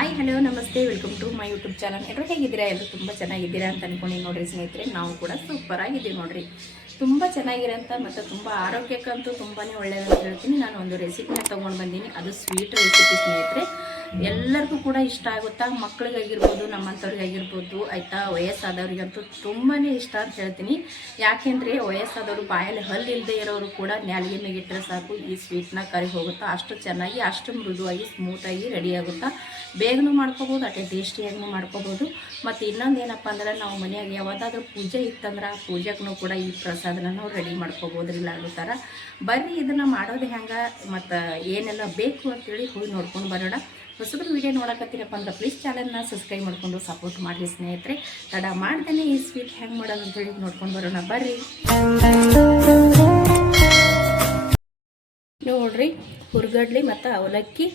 Hi hello ನಮಸ್ತೆ welcome to my YouTube channel. ಎಲ್ಲರೂ ಹೇಗಿದ್ದೀರಾ? ಎಲ್ಲರೂ ತುಂಬ ಚೆನ್ನಾಗಿದ್ದೀರಾ ಅಂತ ಅನ್ಕೊಂಡು ನೋಡ್ರಿ ಸ್ನೇಹಿತರೆ, ನಾವು ಕೂಡ ಸೂಪರ್ ಆಗಿದ್ದೀವಿ ನೋಡ್ರಿ. ತುಂಬ ಚೆನ್ನಾಗಿರೋಂಥ ಮತ್ತು ತುಂಬ ಆರೋಗ್ಯಕ್ಕಂತೂ ತುಂಬಾ ಒಳ್ಳೆಯದಂತ ಹೇಳ್ತೀನಿ. ನಾನು ಒಂದು ರೆಸಿಪಿನ ತೊಗೊಂಡು ಬಂದೀನಿ, ಅದು ಸ್ವೀಟ್ ರೆಸಿಪಿ ಸ್ನೇಹಿತರೆ. ಎಲ್ಲರಿಗೂ ಕೂಡ ಇಷ್ಟ ಆಗುತ್ತಾ, ಮಕ್ಕಳಿಗಾಗಿರ್ಬೋದು, ನಮ್ಮಂಥವ್ರಿಗಾಗಿರ್ಬೋದು ಆಯಿತಾ, ವಯಸ್ಸಾದವ್ರಿಗಂತೂ ತುಂಬಾ ಇಷ್ಟ ಅಂತ ಹೇಳ್ತೀನಿ. ಯಾಕೆಂದರೆ ವಯಸ್ಸಾದವರು ಬಾಯಲ್ಲಿ ಹಲ್ಲು ಇಲ್ಲದೆ ಇರೋರು ಕೂಡ ನ್ಯಾಲಿಗೆ ಮೇಗಿಟ್ಟರೆ ಸಾಕು ಈ ಸ್ವೀಟ್ನ ಕರಿ ಹೋಗುತ್ತಾ. ಅಷ್ಟು ಚೆನ್ನಾಗಿ, ಅಷ್ಟು ಮೃದುವಾಗಿ, ಸ್ಮೂತಾಗಿ ರೆಡಿ ಆಗುತ್ತಾ. ಬೇಗನೂ ಮಾಡ್ಕೋಬೋದು, ಅಷ್ಟೇ ಟೇಸ್ಟಿಯಾಗೂ ಮಾಡ್ಕೋಬೋದು. ಮತ್ತು ಇನ್ನೊಂದು ಏನಪ್ಪ ಅಂದ್ರೆ, ನಾವು ಮನೆಯಾಗ ಯಾವ್ದಾದ್ರೂ ಪೂಜೆ ಇತ್ತಂದ್ರೆ ಆ ಪೂಜೆಗೂ ಕೂಡ ಈ ಪ್ರಸಾದನ ನಾವು ರೆಡಿ ಮಾಡ್ಕೋಬೋದು ಇಲ್ಲ ಅನ್ನೋ ಥರ. ಬರ್ರಿ ಇದನ್ನು ಮಾಡೋದು ಹೆಂಗೆ ಮತ್ತು ಏನೆಲ್ಲ ಬೇಕು ಅಂತೇಳಿ ಹೋಗಿ ನೋಡ್ಕೊಂಡು ಬರೋಣ. ಹೊಸಬ್ರು ವೀಡಿಯೋ ನೋಡಕತ್ತೀರಪ್ಪ ಅಂದ್ರೆ ಪ್ಲೀಸ್ ಚಾನಲ್ನ ಸಬ್ಸ್ಕ್ರೈಬ್ ಮಾಡಿಕೊಂಡು ಸಪೋರ್ಟ್ ಮಾಡಿ ಸ್ನೇಹಿತರೆ. ತಡ ಮಾಡ್ದೇನೆ ಈ ಸ್ವೀಟ್ ಹೆಂಗೆ ಮಾಡೋದು ಅಂತೇಳಿ ನೋಡ್ಕೊಂಡು ಬರೋಣ ಬರ್ರಿ. ನೋಡ್ರಿ, ಹುರ್ಗಡ್ಲಿ ಮತ್ತು ಅವಲಕ್ಕಿ,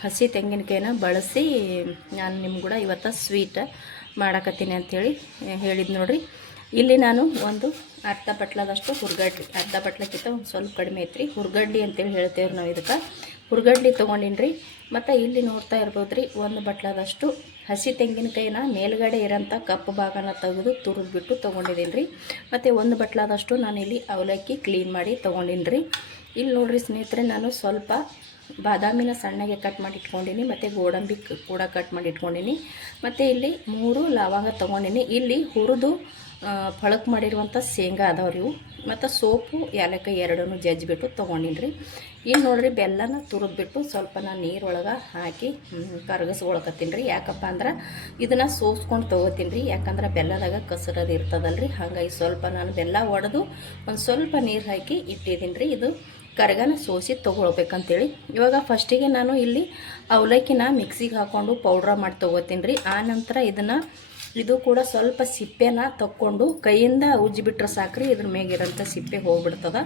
ಹಸಿ ತೆಂಗಿನಕಾಯಿನ ಬಳಸಿ ನಾನು ನಿಮ್ಗೆ ಕೂಡ ಇವತ್ತು ಸ್ವೀಟ್ ಮಾಡಕತ್ತೀನಿ ಅಂಥೇಳಿ ಹೇಳಿದ್ದು ನೋಡ್ರಿ. ಇಲ್ಲಿ ನಾನು ಒಂದು ಅರ್ಧ ಬಟ್ಲದಷ್ಟು ಹುರ್ಗಡ್ಲಿ, ಅರ್ಧ ಬಟ್ಲಕ್ಕಿಂತ ಒಂದು ಸ್ವಲ್ಪ ಕಡಿಮೆ ಐತ್ರಿ, ಹುರ್ಗಡ್ಲಿ ಅಂತೇಳಿ ಹೇಳ್ತೇವೆ ನಾವು ಇದಕ್ಕೆ. ಹುರ್ಗಡ್ಲಿ ತೊಗೊಂಡಿನಿ ರೀ. ಮತ್ತು ಇಲ್ಲಿ ನೋಡ್ತಾ ಇರ್ಬೋದು ರೀ, ಒಂದು ಬಟ್ಲದಷ್ಟು ಹಸಿ ತೆಂಗಿನಕಾಯಿನ ಮೇಲ್ಗಡೆ ಇರೋಂಥ ಕಪ್ಪು ಭಾಗನ ತೆಗೆದು ತುರಿದ್ಬಿಟ್ಟು ತೊಗೊಂಡಿದ್ದೀನಿ ರೀ. ಮತ್ತು ಒಂದು ಬಟ್ಲದಷ್ಟು ನಾನಿಲ್ಲಿ ಅವಲಕ್ಕಿ ಕ್ಲೀನ್ ಮಾಡಿ ತೊಗೊಂಡಿನಿ ರೀ. ಇಲ್ಲಿ ನೋಡಿರಿ ಸ್ನೇಹಿತರೆ, ನಾನು ಸ್ವಲ್ಪ ಬಾದಾಮಿನ ಸಣ್ಣಗೆ ಕಟ್ ಮಾಡಿ ಇಟ್ಕೊಂಡಿನಿ, ಮತ್ತು ಗೋಡಂಬಿ ಕೂಡ ಕಟ್ ಮಾಡಿ ಇಟ್ಕೊಂಡಿನಿ. ಮತ್ತು ಇಲ್ಲಿ 3 ಲವಂಗ ತೊಗೊಂಡಿನಿ. ಇಲ್ಲಿ ಹುರಿದು ಪಳಕ್ ಮಾಡಿರುವಂಥ ಶೇಂಗಾ ಅದಾವ್ರಿ ಇವು. ಮತ್ತು ಸೋಪು ಏಲಕ್ಕಾಯಿ ಎರಡೂ ಜಜ್ಜಿಬಿಟ್ಟು ತೊಗೊಂಡಿನಿ ರೀ. ಇಲ್ಲಿ ನೋಡಿರಿ, ಬೆಲ್ಲನ ತುರಿದ್ಬಿಟ್ಟು ಸ್ವಲ್ಪ ನಾನು ನೀರೊಳಗೆ ಹಾಕಿ ಕರಗಿಸ್ಕೊಳಕತ್ತೀನಿ ರೀ. ಯಾಕಪ್ಪ ಅಂದ್ರೆ ಇದನ್ನು ಸೋಸ್ಕೊಂಡು ತೊಗೋತೀನಿ ರೀ. ಯಾಕಂದ್ರೆ ಬೆಲ್ಲದಾಗ ಕಸರದು ಇರ್ತದಲ್ರಿ, ಹಾಗಾಗಿ ಸ್ವಲ್ಪ ನಾನು ಬೆಲ್ಲ ಒಡೆದು ಒಂದು ಸ್ವಲ್ಪ ನೀರು ಹಾಕಿ ಇಟ್ಟಿದ್ದೀನಿ ರೀ. ಇದು ಕರಗನ ಸೋಸಿ ತೊಗೊಳ್ಬೇಕಂತೇಳಿ. ಇವಾಗ ಫಸ್ಟಿಗೆ ನಾನು ಇಲ್ಲಿ ಅವಲಕ್ಕಿನ ಮಿಕ್ಸಿಗೆ ಹಾಕ್ಕೊಂಡು ಪೌಡ್ರ ಮಾಡಿ ತೊಗೋತೀನಿ ರೀ. ಆನಂತರ ಇದು ಕೂಡ ಸ್ವಲ್ಪ ಸಿಪ್ಪೆನ ತಕ್ಕೊಂಡು ಕೈಯಿಂದ ಉಜ್ಜಿಬಿಟ್ರೆ ಸಾಕ್ರಿ, ಇದ್ರ ಮೇಗಿರೋಂಥ ಸಿಪ್ಪೆ ಹೋಗ್ಬಿಡ್ತದ.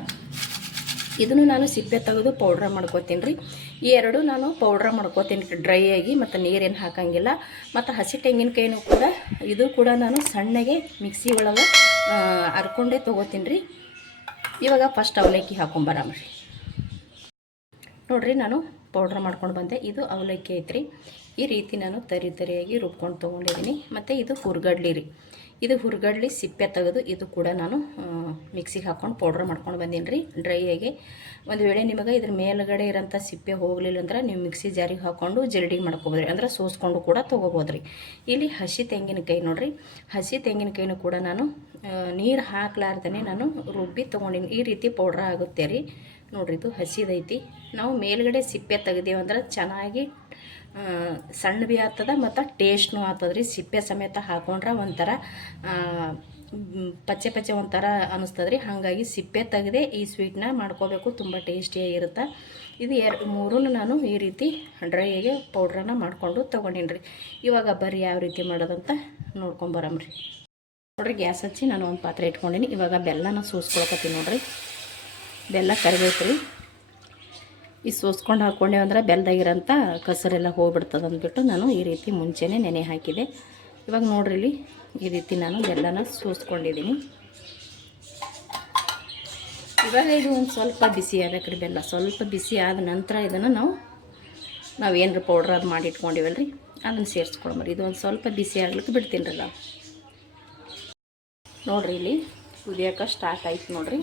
ಇದನ್ನು ನಾನು ಸಿಪ್ಪೆ ತೆಗೆದು ಪೌಡ್ರ ಮಾಡ್ಕೋತೀನಿ ರೀ. ಈ ಎರಡು ನಾನು ಪೌಡ್ರ ಮಾಡ್ಕೋತೀನಿ ಡ್ರೈ ಆಗಿ, ಮತ್ತು ನೀರೇನು ಹಾಕಂಗಿಲ್ಲ. ಮತ್ತು ಹಸಿ ತೆಂಗಿನಕಾಯಿನೂ ಕೂಡ ಇದು ಕೂಡ ನಾನು ಸಣ್ಣಗೆ ಮಿಕ್ಸಿ ಒಳಗೆ ಅರ್ಕೊಂಡೇ ತೊಗೋತೀನಿ ರೀ. ಇವಾಗ ಫಸ್ಟ್ ಅವಲಕ್ಕಿ ಹಾಕೊಂಬರಾಮ್ರಿ. ನೋಡಿರಿ, ನಾನು ಪೌಡ್ರ್ ಮಾಡ್ಕೊಂಡು ಬಂದೆ. ಇದು ಅವಲಕ್ಕಿ ಐತ್ರಿ. ಈ ರೀತಿ ನಾನು ತರಿಯಾಗಿ ರುಬ್ಕೊಂಡು ತೊಗೊಂಡಿದ್ದೀನಿ. ಮತ್ತು ಇದು ಹುರ್ಗಡ್ಲಿ ರೀ. ಇದು ಹುರ್ಗಡ್ಲಿ ಸಿಪ್ಪೆ ತೆಗೆದು ಇದು ಕೂಡ ನಾನು ಮಿಕ್ಸಿಗೆ ಹಾಕ್ಕೊಂಡು ಪೌಡ್ರ್ ಮಾಡ್ಕೊಂಡು ಬಂದೀನಿ ರೀ ಡ್ರೈಯಾಗಿ. ಒಂದು ವೇಳೆ ನಿಮಗೆ ಇದ್ರ ಮೇಲ್ಗಡೆ ಇರೋಂಥ ಸಿಪ್ಪೆ ಹೋಗಲಿಲ್ಲ ಅಂದ್ರೆ ನೀವು ಮಿಕ್ಸಿ ಜಾರಿಗೆ ಹಾಕ್ಕೊಂಡು ಜಲ್ಡಿ ಮಾಡ್ಕೊಬೋದು ರೀ, ಅಂದ್ರೆ ಸೋಸ್ಕೊಂಡು ಕೂಡ ತೊಗೋಬೋದು ರೀ. ಇಲ್ಲಿ ಹಸಿ ತೆಂಗಿನಕಾಯಿ ನೋಡಿರಿ, ಹಸಿ ತೆಂಗಿನಕಾಯಿನೂ ಕೂಡ ನಾನು ನೀರು ಹಾಕ್ಲಾರ್ದೇ ನಾನು ರುಬ್ಬಿ ತೊಗೊಂಡಿನಿ. ಈ ರೀತಿ ಪೌಡ್ರ್ ಆಗುತ್ತೆ ರೀ. ನೋಡ್ರಿ, ಇದು ಹಸಿದೈತಿ. ನಾವು ಮೇಲ್ಗಡೆ ಸಿಪ್ಪೆ ತೆಗ್ದೀವಂದ್ರೆ ಚೆನ್ನಾಗಿ ಸಣ್ಣ ಭೀ ಆಗ್ತದ ಮತ್ತು ಟೇಸ್ಟ್ನೂ ಆಗ್ತದ್ರಿ. ಸಿಪ್ಪೆ ಸಮೇತ ಹಾಕೊಂಡ್ರೆ ಒಂಥರ ಪಚ್ಚೆ ಒಂಥರ ಅನ್ನಿಸ್ತದ್ರಿ. ಹಾಗಾಗಿ ಸಿಪ್ಪೆ ತೆಗೆದೇ ಈ ಸ್ವೀಟ್ನ ಮಾಡ್ಕೋಬೇಕು, ತುಂಬ ಟೇಸ್ಟಿಯಾಗಿರುತ್ತೆ. ಇದು ಮೂರನ್ನು ನಾನು ಈ ರೀತಿ ಡ್ರೈಯಾಗಿ ಪೌಡ್ರನ್ನ ಮಾಡಿಕೊಂಡು ತೊಗೊಂಡಿನಿ ರೀ. ಇವಾಗ ಬರ್ರಿ ಯಾವ ರೀತಿ ಮಾಡೋದಂತ ನೋಡ್ಕೊಂಬರಮ್ರಿ. ನೋಡಿರಿ, ಗ್ಯಾಸ್ ಹಚ್ಚಿ ನಾನು ಒಂದು ಪಾತ್ರೆ ಇಟ್ಕೊಂಡಿನಿ. ಇವಾಗ ಬೆಲ್ಲನ ಸೋಸ್ಕೊಳಕತ್ತೀನಿ ನೋಡಿರಿ. ಬೆಲ್ಲ ಕರಿಬೇಕು ರೀ. ಈ ಸೋಸ್ಕೊಂಡು ಹಾಕ್ಕೊಂಡೆ ಅಂದ್ರೆ ಬೆಲ್ಲದಾಗಿರೋಂಥ ಕಸರೆಲ್ಲ ಹೋಗ್ಬಿಡ್ತದೆ ಅಂದ್ಬಿಟ್ಟು ನಾನು ಈ ರೀತಿ ಮುಂಚೆನೇ ನೆನೆ ಹಾಕಿದೆ. ಇವಾಗ ನೋಡ್ರಿ, ಇಲ್ಲಿ ಈ ರೀತಿ ನಾನು ಬೆಲ್ಲನ ಸೋಸ್ಕೊಂಡಿದ್ದೀನಿ. ಇವಾಗ ಇದು ಒಂದು ಸ್ವಲ್ಪ ಬಿಸಿ ಆಗಬೇಕ್ರಿ. ಬೆಲ್ಲ ಸ್ವಲ್ಪ ಬಿಸಿ ಆದ ನಂತರ ಇದನ್ನು ನಾವೇನರ ಪೌಡ್ರ್ ಅದು ಮಾಡಿ ಇಟ್ಕೊಂಡಿವಲ್ರಿ, ಅದನ್ನು ಸೇರಿಸ್ಕೊಳ್ಬಾರ್ದು. ಇದು ಒಂದು ಸ್ವಲ್ಪ ಬಿಸಿ ಆಗ್ಲಿಕ್ಕೆ ಬಿಡ್ತೀನಿ ರೀ. ನೋಡಿರಿ, ಇಲ್ಲಿ ಕುದಿಯೋಕೆ ಸ್ಟಾರ್ಟ್ ಆಯ್ತು ನೋಡಿರಿ.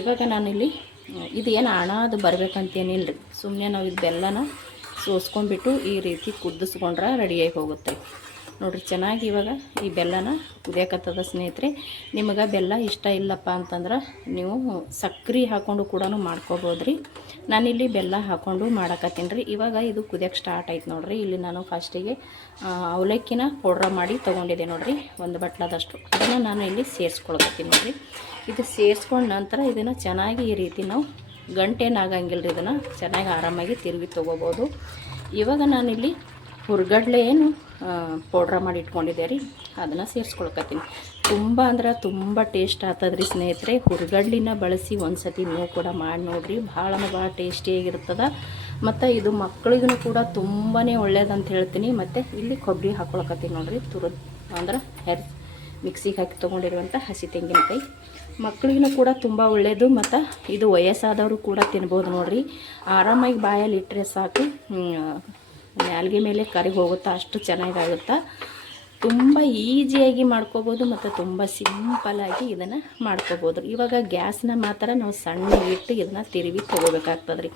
ಇವಾಗ ನಾನಿಲ್ಲಿ ಇದು ಏನು ಹಣದು ಬರಬೇಕಂತೇನಿಲ್ಲ ರೀ, ಸುಮ್ಮನೆ ನಾವು ಇದು ಬೆಲ್ಲನ ಸೋಸ್ಕೊಂಡ್ಬಿಟ್ಟು ಈ ರೀತಿ ಕುದಿಸ್ಕೊಂಡ್ರೆ ರೆಡಿಯಾಗಿ ಹೋಗುತ್ತೆ ನೋಡಿರಿ. ಚೆನ್ನಾಗಿ ಇವಾಗ ಈ ಬೆಲ್ಲನ ಕುದಿಯಕತ್ತದ ಸ್ನೇಹಿತರೆ. ನಿಮಗೆ ಬೆಲ್ಲ ಇಷ್ಟ ಇಲ್ಲಪ್ಪ ಅಂತಂದ್ರೆ ನೀವು ಸಕ್ಕರೆ ಹಾಕ್ಕೊಂಡು ಕೂಡ ಮಾಡ್ಕೋಬೋದು ರೀ. ನಾನಿಲ್ಲಿ ಬೆಲ್ಲ ಹಾಕ್ಕೊಂಡು ಮಾಡಕತ್ತೀನಿ ರೀ. ಇವಾಗ ಇದು ಕುದಿಯೋಕೆ ಸ್ಟಾರ್ಟ್ ಆಯ್ತು ನೋಡಿರಿ. ಇಲ್ಲಿ ನಾನು ಫಸ್ಟಿಗೆ ಅವಲಕ್ಕಿನ ಪೌಡ್ರ ಮಾಡಿ ತೊಗೊಂಡಿದ್ದೆ ನೋಡಿರಿ, ಒಂದು ಬಟ್ಲದಷ್ಟು. ಇದನ್ನು ನಾನು ಇಲ್ಲಿ ಸೇರಿಸ್ಕೊಳ್ತೀನಿ ನೋಡಿರಿ. ಇದು ಸೇರಿಸ್ಕೊಂಡ ನಂತರ ಇದನ್ನು ಚೆನ್ನಾಗಿ ಈ ರೀತಿ ನಾವು ಗಂಟೇನಾಗಂಗಿಲ್ಲ ರೀ, ಇದನ್ನು ಚೆನ್ನಾಗಿ ಆರಾಮಾಗಿ ತಿರುಗಿ ತೊಗೋಬೋದು. ಇವಾಗ ನಾನಿಲ್ಲಿ ಹುರ್ಗಡ್ಲೆ ಏನು ಪೌಡ್ರ ಮಾಡಿ ಇಟ್ಕೊಂಡಿದ್ದೆ ರೀ, ಅದನ್ನು ಸೇರಿಸ್ಕೊಳ್ಕತ್ತೀನಿ. ತುಂಬ ಅಂದ್ರೆ ತುಂಬ ಟೇಸ್ಟ್ ಆಗ್ತದ್ರಿ ಸ್ನೇಹಿತರೆ. ಹುರ್ಗಡ್ಲಿನ ಬಳಸಿ ಒಂದು ಸತಿ ನೀವು ಕೂಡ ಮಾಡಿ ನೋಡಿರಿ, ಭಾಳ ಟೇಸ್ಟಿಯಾಗಿರ್ತದೆ. ಮತ್ತು ಇದು ಮಕ್ಕಳಿಗೂ ಕೂಡ ತುಂಬಾ ಒಳ್ಳೇದಂತ ಹೇಳ್ತೀನಿ. ಮತ್ತು ಇಲ್ಲಿ ಕೊಬ್ಬರಿ ಹಾಕ್ಕೊಳಕತ್ತೀನಿ ನೋಡಿರಿ, ತುರಿದು ಅಂದ್ರೆ ಮಿಕ್ಸಿಗೆ ಹಾಕಿ ತೊಗೊಂಡಿರುವಂಥ ಹಸಿ ತೆಂಗಿನಕಾಯಿ. ಮಕ್ಕಳಿಗೂ ಕೂಡ ತುಂಬ ಒಳ್ಳೆಯದು. ಮತ್ತು ಇದು ವಯಸ್ಸಾದವರು ಕೂಡ ತಿನ್ಬೋದು ನೋಡಿರಿ. ಆರಾಮಾಗಿ ಬಾಯಲ್ಲಿ ಇಟ್ಟರೆ ಸಾಕು, ನಾಲ್ಗೆ ಮೇಲೆ ಕರಿಗೆ ಹೋಗುತ್ತಾ ಅಷ್ಟು ಚೆನ್ನಾಗಾಗುತ್ತಾ. ತುಂಬ ಈಸಿಯಾಗಿ ಮಾಡ್ಕೋಬೋದು ಮತ್ತು ತುಂಬ ಸಿಂಪಲಾಗಿ ಇದನ್ನು ಮಾಡ್ಕೋಬೋದು. ಇವಾಗ ಗ್ಯಾಸ್ನ ಮಾತ್ರ ನಾವು ಸಣ್ಣ ಇಟ್ಟು ಇದನ್ನು ತಿರುವಿ ತೊಗೋಬೇಕಾಗ್ತದೆ ರೀ.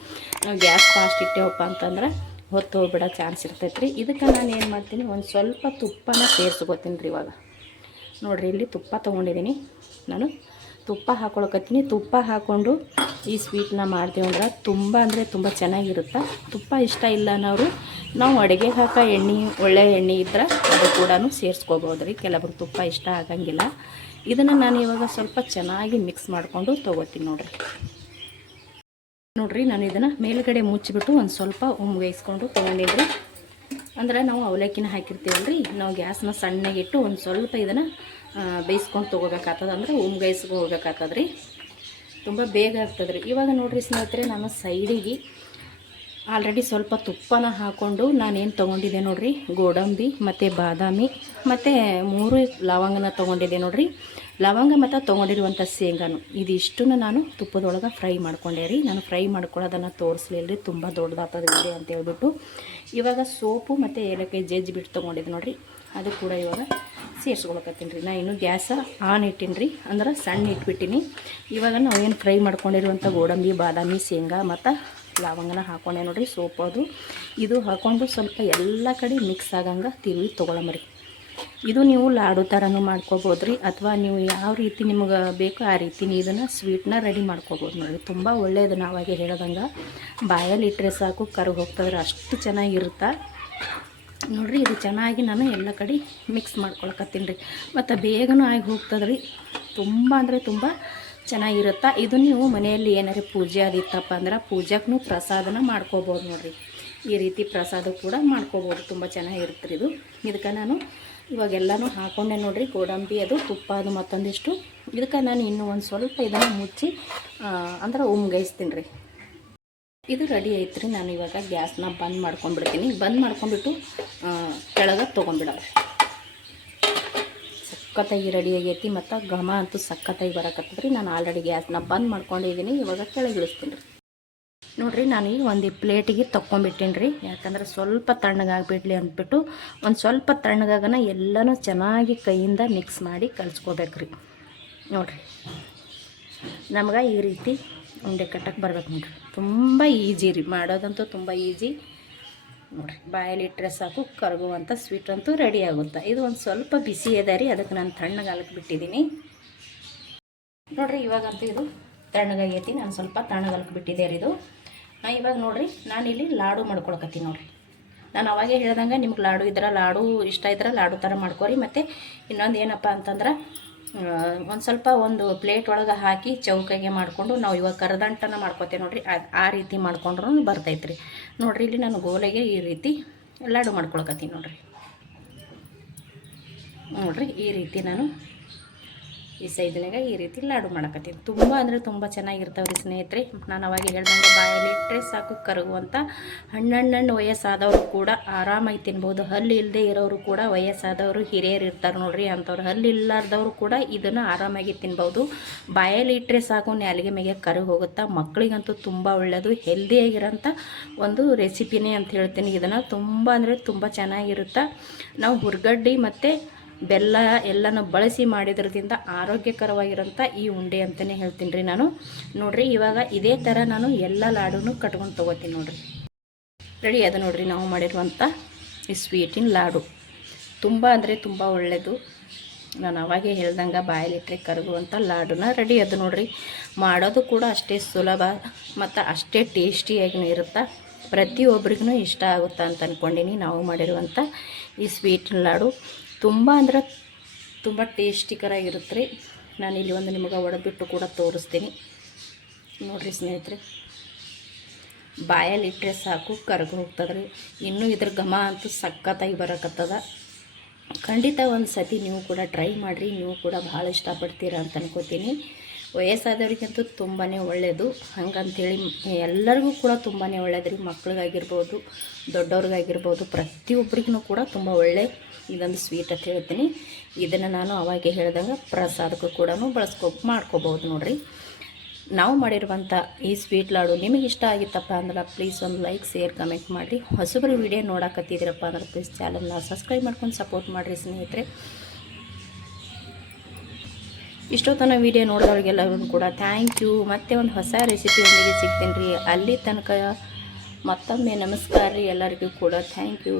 ನಾವು ಗ್ಯಾಸ್ ಫಾಸ್ಟ್ ಇಟ್ಟೇವಪ್ಪ ಅಂತಂದ್ರೆ ಹೊತ್ತು ಹೋಗ್ಬಿಡೋ ಚಾನ್ಸ್ ಇರ್ತೈತೆ ರೀ. ಇದಕ್ಕೆ ನಾನು ಏನು ಮಾಡ್ತೀನಿ, ಒಂದು ಸ್ವಲ್ಪ ತುಪ್ಪನ ಸೇರಿಸ್ಕೋತೀನಿ ರೀ. ಇವಾಗ ನೋಡಿರಿ, ಇಲ್ಲಿ ತುಪ್ಪ ತೊಗೊಂಡಿದ್ದೀನಿ ನಾನು. ತುಪ್ಪ ಹಾಕ್ಕೊಳಕತ್ತೀನಿ. ತುಪ್ಪ ಹಾಕ್ಕೊಂಡು ಈ ಸ್ವೀಟನ್ನ ಮಾಡ್ತೀವಿ ಅಂದ್ರೆ ತುಂಬ ಅಂದರೆ ತುಂಬ ಚೆನ್ನಾಗಿರುತ್ತೆ. ತುಪ್ಪ ಇಷ್ಟ ಇಲ್ಲ ಅನ್ನೋರು ನಾವು ಅಡುಗೆ ಹಾಕೋ ಎಣ್ಣೆ, ಒಳ್ಳೆ ಎಣ್ಣೆ ಇದ್ರೆ ಅದು ಕೂಡ ಸೇರಿಸ್ಕೋಬೋದು ರೀ. ಕೆಲವರು ತುಪ್ಪ ಇಷ್ಟ ಆಗಂಗಿಲ್ಲ. ಇದನ್ನು ನಾನು ಇವಾಗ ಸ್ವಲ್ಪ ಚೆನ್ನಾಗಿ ಮಿಕ್ಸ್ ಮಾಡಿಕೊಂಡು ತೊಗೋತೀನಿ ನೋಡಿರಿ. ನಾನು ಇದನ್ನು ಮೇಲ್ಗಡೆ ಮುಚ್ಚಿಬಿಟ್ಟು ಒಂದು ಸ್ವಲ್ಪ ಉಮ್ಗೈಸ್ಕೊಂಡು ತೊಗೊಂಡಿದ್ರಿ. ಅಂದ್ರೆ ನಾವು ಅವಲಕ್ಕಿನ ಹಾಕಿರ್ತೀವಲ್ರಿ, ನಾವು ಗ್ಯಾಸ್ನ ಸಣ್ಣಗಿಟ್ಟು ಒಂದು ಸ್ವಲ್ಪ ಇದನ್ನು ಬೇಯಿಸ್ಕೊಂಡು ತೊಗೋಬೇಕಾಗ್ತದೆ. ಅಂದರೆ ಉಮ್ಗೈಸ್ಗೆ ಹೋಗ್ಬೇಕಾಗ್ತದೆ ರೀ. ತುಂಬ ಬೇಗ ಆಗ್ತದೆ ರೀ. ಇವಾಗ ನೋಡಿರಿ ಸ್ನೇಹಿತರೆ, ನಾನು ಸೈಡಿಗೆ ಆಲ್ರೆಡಿ ಸ್ವಲ್ಪ ತುಪ್ಪನ ಹಾಕ್ಕೊಂಡು ನಾನೇನು ತೊಗೊಂಡಿದ್ದೆ ನೋಡಿರಿ, ಗೋಡಂಬಿ ಮತ್ತು ಬಾದಾಮಿ ಮತ್ತು 3 ಲವಂಗನ ತೊಗೊಂಡಿದ್ದೆ ನೋಡಿರಿ. ಲವಂಗ ಮತ್ತು ತೊಗೊಂಡಿರುವಂಥ ಶೇಂಗಾನು ಇದಿಷ್ಟನ್ನು ನಾನು ತುಪ್ಪದೊಳಗೆ ಫ್ರೈ ಮಾಡ್ಕೊಂಡೆ ರೀ. ನಾನು ಫ್ರೈ ಮಾಡ್ಕೊಳ್ಳೋದನ್ನು ತೋರಿಸ್ಲಿಲ್ಲ ರೀ, ತುಂಬ ದೊಡ್ಡದಾಗ್ತದೆ ಅಂತ ಹೇಳ್ಬಿಟ್ಟು. ಇವಾಗ ಸೋಪು ಮತ್ತು ಏಲಕ್ಕಾಯಿ ಜಜ್ಜಿಬಿಟ್ಟು ತೊಗೊಂಡಿದ್ದೆ ನೋಡಿರಿ, ಅದು ಕೂಡ ಇವಾಗ ಸೇರಿಸ್ಕೊಳಕತ್ತೀನಿ ರೀ. ನಾನು ಇನ್ನೂ ಗ್ಯಾಸ ಆನ್ ಇಟ್ಟೀನಿ ರೀ, ಅಂದ್ರೆ ಸಣ್ಣ ಇಟ್ಬಿಟ್ಟಿನಿ. ಇವಾಗ ನಾವು ಏನು ಫ್ರೈ ಮಾಡ್ಕೊಂಡಿರುವಂಥ ಗೋಡಂಬಿ, ಬಾದಾಮಿ, ಶೇಂಗಾ ಮತ್ತು ಲವಂಗನ ಹಾಕ್ಕೊಂಡೆ ನೋಡಿರಿ. ಸೋಪು ಅದು ಇದು ಹಾಕ್ಕೊಂಡು ಸ್ವಲ್ಪ ಎಲ್ಲ ಕಡೆ ಮಿಕ್ಸ್ ಆಗಂಗೆ ತಿರುವಿ ತೊಗೊಳಮರಿ. ಇದು ನೀವು ಲಾಡು ಥರನೂ ಮಾಡ್ಕೋಬೋದು ರೀ, ಅಥವಾ ನೀವು ಯಾವ ರೀತಿ ನಿಮ್ಗೆ ಬೇಕೋ ಆ ರೀತಿ ಇದನ್ನು ಸ್ವೀಟ್ನ ರೆಡಿ ಮಾಡ್ಕೋಬೋದು ನೋಡಿರಿ. ತುಂಬ ಒಳ್ಳೆಯದು. ನಾವಾಗೆ ಹೇಳ್ದಂಗೆ ಬಾಯಲ್ಲಿ ಇಟ್ಟರೆ ಸಾಕು ಕರಗಿ ಹೋಗ್ತದ್ರೆ, ಅಷ್ಟು ಚೆನ್ನಾಗಿರುತ್ತೆ ನೋಡಿರಿ. ಇದು ಚೆನ್ನಾಗಿ ನಾನು ಎಲ್ಲ ಕಡೆ ಮಿಕ್ಸ್ ಮಾಡ್ಕೊಳಕತ್ತೀನಿ ರೀ. ಮತ್ತು ಬೇಗನೂ ಆಗಿ ಹೋಗ್ತದೆ ರೀ. ತುಂಬ ಅಂದರೆ ತುಂಬ ಚೆನ್ನಾಗಿರುತ್ತೆ. ಇದು ನೀವು ಮನೆಯಲ್ಲಿ ಏನಾರು ಪೂಜೆ ಅದಿತ್ತಪ್ಪ ಅಂದ್ರೆ ಪೂಜೆಗೂ ಪ್ರಸಾದನ ಮಾಡ್ಕೋಬೋದು ನೋಡಿರಿ. ಈ ರೀತಿ ಪ್ರಸಾದ ಕೂಡ ಮಾಡ್ಕೋಬೋದು, ತುಂಬ ಚೆನ್ನಾಗಿರುತ್ತೆ ರೀ ಇದು. ಇದಕ್ಕೆ ನಾನು ಇವಾಗೆಲ್ಲನೂ ಹಾಕ್ಕೊಂಡೆ ನೋಡಿರಿ, ಗೋಡಂಬಿ ಅದು, ತುಪ್ಪ ಅದು ಮತ್ತೊಂದಿಷ್ಟು. ಇದಕ್ಕೆ ನಾನು ಇನ್ನೂ ಒಂದು ಸ್ವಲ್ಪ ಇದನ್ನು ಮುಚ್ಚಿ ಅಂದ್ರೆ ಉಮ್ಗೈಸ್ತೀನಿ ರೀ. ಇದು ರೆಡಿ ಐತೆ ರೀ. ನಾನು ಇವಾಗ ಗ್ಯಾಸ್ನ ಬಂದ್ ಮಾಡ್ಕೊಂಡ್ಬಿಡ್ತೀನಿ. ಬಂದ್ ಮಾಡ್ಕೊಂಡ್ಬಿಟ್ಟು ಕೆಳಗೆ ತೊಗೊಂಡ್ಬಿಡೋದು. ಸಕ್ಕತ್ತಾಗಿ ರೆಡಿ ಆಗೈತಿ ಮತ್ತು ಘಮ ಅಂತೂ ಸಕ್ಕತ್ತಾಗಿ ಬರಕತ್ತದ್ರಿ. ನಾನು ಆಲ್ರೆಡಿ ಗ್ಯಾಸ್ನ ಬಂದ್ ಮಾಡ್ಕೊಂಡಿದ್ದೀನಿ. ಇವಾಗ ಕೆಳಗೆ ಇಳಿಸ್ತೀನಿ ರೀ. ನೋಡಿರಿ, ನಾನು ಈಗ ಒಂದು ಪ್ಲೇಟಿಗೆ ತೊಗೊಂಡ್ಬಿಟ್ಟೀನಿ ರೀ. ಯಾಕಂದ್ರೆ ಸ್ವಲ್ಪ ತಣ್ಣಗಾಗ್ಬಿಡ್ಲಿ ಅಂದ್ಬಿಟ್ಟು ಒಂದು ಸ್ವಲ್ಪ ತಣ್ಣಗಾಗನ ಎಲ್ಲನೂ ಚೆನ್ನಾಗಿ ಕೈಯಿಂದ ಮಿಕ್ಸ್ ಮಾಡಿ ಕಲಿಸ್ಕೋಬೇಕು ರೀ. ನೋಡಿರಿ, ನಮ್ಗೆ ಈ ರೀತಿ ಉಂಡೆ ಕಟ್ಟಕ್ಕೆ ಬರ್ಬೇಕು ನೋಡಿರಿ. ತುಂಬ ಈಜಿ ರೀ, ಮಾಡೋದಂತೂ ತುಂಬ ಈಜಿ ನೋಡಿರಿ. ಬಾಯಲ್ಲಿ ಇಟ್ಟರೆ ಸಾಕು ಕರಗುವಂಥ ಸ್ವೀಟ್ ಅಂತೂ ರೆಡಿ ಆಗುತ್ತೆ. ಇದು ಒಂದು ಸ್ವಲ್ಪ ಬಿಸಿ ಇದೆ ರೀ, ಅದಕ್ಕೆ ನಾನು ತಣ್ಣಗಾಲಕ್ಕೆ ಬಿಟ್ಟಿದ್ದೀನಿ ನೋಡಿರಿ. ಇವಾಗಂತೂ ಇದು ತಣ್ಣಗಾಗೈತಿ. ನಾನು ಸ್ವಲ್ಪ ತಣ್ಣಗಾಲಕ್ಕೆ ಬಿಟ್ಟಿದ್ದೆ ರೀ ಇದು. ಇವಾಗ ನೋಡಿರಿ, ನಾನಿಲ್ಲಿ ಲಾಡು ಮಾಡ್ಕೊಳಕತ್ತೀನಿ ನೋಡಿರಿ. ನಾನು ಅವಾಗೇ ಹೇಳ್ದಂಗೆ ನಿಮ್ಗೆ ಲಾಡು ಇದ್ರೆ, ಲಾಡು ಇಷ್ಟ ಇದ್ರೆ ಲಾಡು ಥರ ಮಾಡ್ಕೊರಿ. ಮತ್ತು ಇನ್ನೊಂದು ಏನಪ್ಪ ಅಂತಂದ್ರೆ, ಒಂದು ಸ್ವಲ್ಪ ಒಂದು ಪ್ಲೇಟ್ ಒಳಗೆ ಹಾಕಿ ಚೌಕಾಗೆ ಮಾಡಿಕೊಂಡು ನಾವು ಇವಾಗ ಕರದಂಟನ ಮಾಡ್ಕೊತೇವೆ ನೋಡಿರಿ, ಆ ರೀತಿ ಮಾಡ್ಕೊಂಡ್ರೂ ಬರ್ತೈತೆ ರೀ. ನೋಡಿರಿ, ಇಲ್ಲಿ ನಾನು ಗೋಲೆಗೆ ಈ ರೀತಿ ಲಾಡು ಮಾಡ್ಕೊಳಕತ್ತೀನಿ ನೋಡಿರಿ. ಈ ರೀತಿ ನಾನು ಈ ಸೈಜ್ನಾಗ ಈ ರೀತಿ ಲಾಡು ಮಾಡಕತ್ತೀನಿ. ತುಂಬ ಅಂದರೆ ತುಂಬ ಚೆನ್ನಾಗಿರ್ತಾವೆ ರೀ ಸ್ನೇಹಿತರೆ. ನಾನು ಅವಾಗ ಹೇಳ್ದಂಗೆ ಬಾಯಲ್ಲಿ ಇಟ್ಟರೆ ಸಾಕು ಕರಗುವಂಥ ಹಣ್ಣು ವಯಸ್ಸಾದವರು ಕೂಡ ಆರಾಮಾಗಿ ತಿನ್ಬೋದು. ಹಲ್ಲು ಇಲ್ಲದೆ ಇರೋರು ಕೂಡ, ವಯಸ್ಸಾದವರು ಹಿರಿಯರು ಇರ್ತಾರೆ ನೋಡಿರಿ, ಅಂಥವ್ರು ಹಲ್ಲು ಇಲ್ಲಾರ್ದವರು ಕೂಡ ಇದನ್ನು ಆರಾಮಾಗಿ ತಿನ್ಬೋದು. ಬಾಯಲ್ಲಿ ಇಟ್ಟರೆ ಸಾಕು ನಾಲಿಗೆ ಮೇಲೆ ಕರಗಿ ಹೋಗುತ್ತೆ. ಮಕ್ಕಳಿಗಂತೂ ತುಂಬ ಒಳ್ಳೆಯದು, ಹೆಲ್ದಿಯಾಗಿರೋಂಥ ಒಂದು ರೆಸಿಪಿನೇ ಅಂತ ಹೇಳ್ತೀನಿ. ಇದನ್ನು ತುಂಬ ಅಂದರೆ ತುಂಬ ಚೆನ್ನಾಗಿರುತ್ತೆ. ನಾವು ಹುರ್ಗಡ್ಡೆ ಮತ್ತು ಬೆಲ್ಲ ಎಲ್ಲನೂ ಬಳಸಿ ಮಾಡಿದ್ರದಿಂದ ಆರೋಗ್ಯಕರವಾಗಿರೋಂಥ ಈ ಉಂಡೆ ಅಂತಲೇ ಹೇಳ್ತೀನಿ ರೀ ನಾನು. ನೋಡಿರಿ, ಇವಾಗ ಇದೇ ಥರ ನಾನು ಎಲ್ಲ ಲಾಡೂ ಕಟ್ಕೊಂಡು ತೊಗೋತೀನಿ ನೋಡಿರಿ. ರೆಡಿ ಅದು ನೋಡಿರಿ, ನಾವು ಮಾಡಿರುವಂಥ ಈ ಸ್ವೀಟಿನ ಲಾಡು ತುಂಬ ಅಂದರೆ ತುಂಬ ಒಳ್ಳೆಯದು. ನಾನು ಅವಾಗೇ ಹೇಳ್ದಂಗೆ ಬಾಯಲ್ಲಿಟ್ಟರೆ ಕರಗುವಂಥ ಲಾಡುನ ರೆಡಿ ಅದು ನೋಡಿರಿ. ಮಾಡೋದು ಕೂಡ ಅಷ್ಟೇ ಸುಲಭ ಮತ್ತು ಅಷ್ಟೇ ಟೇಸ್ಟಿಯಾಗಿಯೂ ಇರುತ್ತೆ. ಪ್ರತಿಯೊಬ್ಬರಿಗೂ ಇಷ್ಟ ಆಗುತ್ತೆ ಅಂತ ಅಂದ್ಕೊಂಡೀನಿ. ನಾವು ಮಾಡಿರುವಂಥ ಈ ಸ್ವೀಟಿನ ಲಾಡು ತುಂಬ ಅಂದರೆ ತುಂಬ ಟೇಸ್ಟಿಕರಾಗಿರುತ್ತೆ ರೀ. ನಾನಿಲ್ಲಿ ಒಂದು ನಿಮಗೆ ಒಡೆದ್ಬಿಟ್ಟು ಕೂಡ ತೋರಿಸ್ತೀನಿ ನೋಡಿರಿ ಸ್ನೇಹಿತರೆ. ಬಾಯಲ್ಲಿ ಇಟ್ಟರೆ ಸಾಕು ಕರಗಿ ಹೋಗ್ತದೆ ರೀ. ಇನ್ನೂ ಇದ್ರ ಘಮ ಅಂತೂ ಸಖತ್ತಾಗಿ ಬರಕತ್ತದ. ಖಂಡಿತ ಒಂದು ಸತಿ ನೀವು ಕೂಡ ಟ್ರೈ ಮಾಡಿರಿ, ನೀವು ಕೂಡ ಭಾಳ ಇಷ್ಟಪಡ್ತೀರ ಅಂತ ಅನ್ಕೋತೀನಿ. ವಯಸ್ಸಾದವ್ರಿಗಂತೂ ತುಂಬಾ ಒಳ್ಳೆಯದು. ಹಂಗಂತೇಳಿ ಎಲ್ಲರಿಗೂ ಕೂಡ ತುಂಬಾ ಒಳ್ಳೆಯದು ರೀ. ಮಕ್ಳಿಗಾಗಿರ್ಬೋದು, ದೊಡ್ಡವ್ರಿಗಾಗಿರ್ಬೋದು, ಪ್ರತಿಯೊಬ್ಬರಿಗೂ ಕೂಡ ತುಂಬ ಒಳ್ಳೆ ಇದೊಂದು ಸ್ವೀಟ್ ಅಂತ ಹೇಳ್ತೀನಿ. ಇದನ್ನು ನಾನು ಅವಾಗೆ ಹೇಳ್ದಂಗೆ ಪ್ರಸಾದಕ್ಕೂ ಕೂಡ ಮಾಡ್ಕೋಬೋದು ನೋಡಿರಿ. ನಾವು ಮಾಡಿರುವಂಥ ಈ ಸ್ವೀಟ್ ಲಾಡು ನಿಮಗೆ ಇಷ್ಟ ಆಗಿತ್ತಪ್ಪ ಅಂದ್ರೆ ಪ್ಲೀಸ್ ಒಂದು ಲೈಕ್ ಶೇರ್ ಕಮೆಂಟ್ ಮಾಡಿರಿ. ಹೊಸಬರು ವಿಡಿಯೋ ನೋಡಕತ್ತಿದ್ದೀರಪ್ಪ ಅಂದ್ರೆ ಪ್ಲೀಸ್ ಚಾನಲ್ನ ಸಬ್ಸ್ಕ್ರೈಬ್ ಮಾಡ್ಕೊಂಡು ಸಪೋರ್ಟ್ ಮಾಡಿರಿ ಸ್ನೇಹಿತರೆ. ಇಷ್ಟೊತ್ತನ ವಿಡಿಯೋ ನೋಡಿದವ್ರಿಗೆಲ್ಲರೂ ಕೂಡ ಥ್ಯಾಂಕ್ ಯು. ಮತ್ತೆ ಒಂದು ಹೊಸ ರೆಸಿಪಿಯೊಂದಿಗೆ ಸಿಗ್ತೀನಿ ರೀ. ಅಲ್ಲಿ ತನಕ ಮತ್ತೊಮ್ಮೆ ನಮಸ್ಕಾರ ರೀ ಎಲ್ಲರಿಗೂ ಕೂಡ. Thank you.